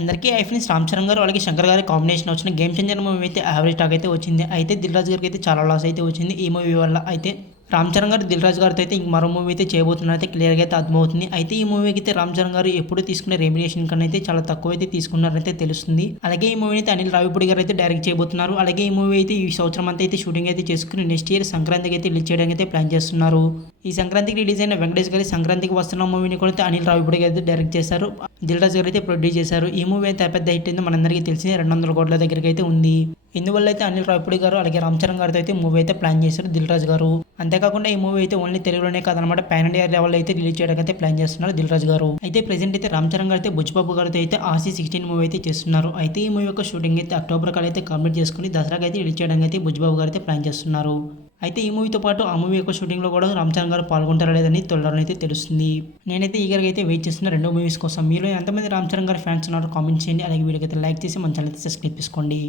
అందరికీ ఫ్రెండ్స్ రామ్ చరణ్ గారు అలాగే శంకర్ గారి కాంబినేషన్ వచ్చిన గేమ్ చేంజర్ మూవీ అయితే యావరేజ్ టాక్ అయితే వచ్చింది. అయితే దిల్ రాజు గారికి అయితే చాలా లాస్ అయితే వచ్చింది ఈ మూవీ వల్ల. అయితే రామ్ చరణ్ గారు దిల్ రాజు గారితో అయితే ఇంక మరో మూవీ అయితే చేయబోతున్నారు అయితే క్లియర్గా అయితే అర్థమవుతుంది. అయితే ఈ మూవీకి అయితే రామ్ చరణ్ గారు ఎప్పుడు తీసుకునే రెమ్యునేషన్ కన్నా అయితే చాలా తక్కువ అయితే తీసుకున్నారైతే తెలుస్తుంది. అలాగే ఈ మూవీ అయితే అనిల్ రావిపూడి గారు అయితే డైరెక్ట్ చేయబోతున్నారు. అలాగే ఈ మూవీ అయితే ఈ సంవత్సరం అంతా అయితే షూటింగ్ అయితే చేసుకుని నెక్స్ట్ ఇయర్ సంక్రాంతికి అయితే రిలీజ్ చేయడానికి అయితే ప్లాన్ చేస్తున్నారు. ఈ సంక్రాంతికి రిలీజ్ అయిన వెంకటేష్ గారి సంక్రాంతికి వస్తున్న మూవీని కూడా అయితే అనిల్ రావిపూడి గారు అయితే డైరెక్ట్ చేశారు. దిల్ రాజు గారు అయితే ప్రొడ్యూస్ చేశారు. ఈ మూవీ అయితే పెద్ద హిట్ అయింది మనందరికీ తెలిసింది, 200 కోట్ల దగ్గరికి అయితే ఉంది. ఇందువల్ల అయితే అనిల్ రావిపూడి గారు అలాగే రామ్ చరణ్ గారితో అయితే మూవీ అయితే ప్లాన్ చేశారు దిల్ రాజు గారు. అంతేకాకుండా ఈ మూవీ అయితే ఓన్లీ తెలుగులోనే కాదనమాట, పాన్ ఇండియా లెవెల్ అయితే రిలీజ్ చేయడానికి అయితే ప్లాన్ చేస్తున్నారు దిల్ రాజు గారు. అయితే ప్రెసెంట్ అయితే రామ్ చరణ్ గారు అయితే బుచ్చిబాబు గారితో అయితే RC16 మూవీ అయితే చేస్తున్నారు. అయితే ఈ మూవీ యొక్క షూటింగ్ అయితే అక్టోబర్ కాలం అయితే కంప్లీట్ చేసుకుని దసరాకి అయితే రిలీజ్ చేయడానికి అయితే బుచ్చిబాబు గారు అయితే ప్లాన్ చేస్తున్నారు. అయితే ఈ మూవీతో పాటు ఆ మూవీ యొక్క షూటింగ్లో కూడా రామ్ చరణ్ గారు పాల్గొంటారా లేదని త్వరలో అయితే తెలుస్తుంది. నేనైతే ఈగర్గా అయితే వెయిట్ చేస్తున్న 2 మూవీస్ కోసం. మీలో ఎంతమంది రామ్ చరణ్ గారి ఫ్యాన్స్ ఉన్నారో కామెంట్ చేయండి. అలాగే వీడియోకి అయితే లైక్ చేసి మన ఛానల్ అయితే సబ్స్క్రైబ్ చేసుకోండి.